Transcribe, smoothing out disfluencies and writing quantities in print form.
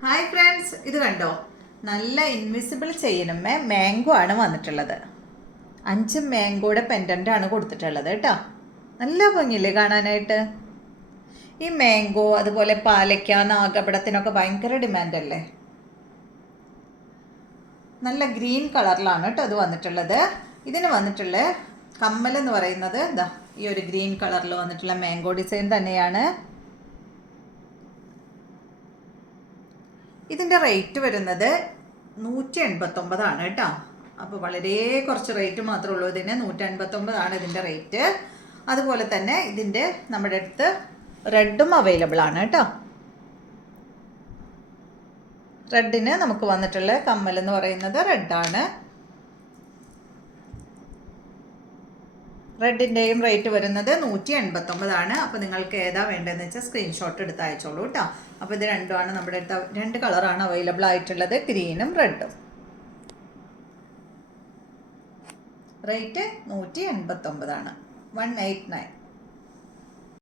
Hi friends, ഇത് കണ്ടോ? നല്ല ഇൻവിസിബിൾ ചെയിനുമേ മാംഗോ ആണ് വന്നിട്ടുള്ളത്. 5 മാംഗോയുടെ പെൻഡൻ്റ് ആണ് കൊടുത്തിട്ടുള്ളത് കേട്ടോ. നല്ല ഭംഗിയില്ലേ കാണാനായിട്ട്? ഈ മാംഗോ അതുപോലെ പാലയ്ക്ക നാഗപടത്തിനൊക്കെ ഭയങ്കര ഡിമാൻഡ് അല്ലേ. നല്ല ഗ്രീൻ കളറിലാണ് കേട്ടോ അത് വന്നിട്ടുള്ളത്. ഇതിന് വന്നിട്ടുള്ള കമ്മൽ എന്ന് പറയുന്നത് ഇതാ ഈ ഒരു ഗ്രീൻ കളറിൽ വന്നിട്ടുള്ള മാംഗോ ഡിസൈൻ തന്നെയാണ്. ഇതിൻ്റെ റേറ്റ് വരുന്നത് 189 കേട്ടോ. അപ്പോൾ വളരെ കുറച്ച് റേറ്റ് മാത്രമേ ഉള്ളൂ ഇതിന്. 189 ഇതിൻ്റെ റേറ്റ്. അതുപോലെ തന്നെ ഇതിൻ്റെ നമ്മുടെ അടുത്ത് റെഡും അവൈലബിൾ ആണ് കേട്ടോ. റെഡിന് നമുക്ക് വന്നിട്ടുള്ള കമ്മൽ എന്ന് പറയുന്നത് റെഡാണ്. റെഡിൻ്റെയും റേറ്റ് വരുന്നത് 189. അപ്പോൾ നിങ്ങൾക്ക് ഏതാ വേണ്ടതെന്ന് വെച്ചാൽ സ്ക്രീൻഷോട്ട് എടുത്ത് അയച്ചോളൂ കേട്ടോ. അപ്പോൾ ഇത് രണ്ടുമാണ് നമ്മുടെ അടുത്ത്. 2 കളറാണ് അവൈലബിൾ ആയിട്ടുള്ളത്, ഗ്രീനും റെഡും. റേറ്റ് 189, 189.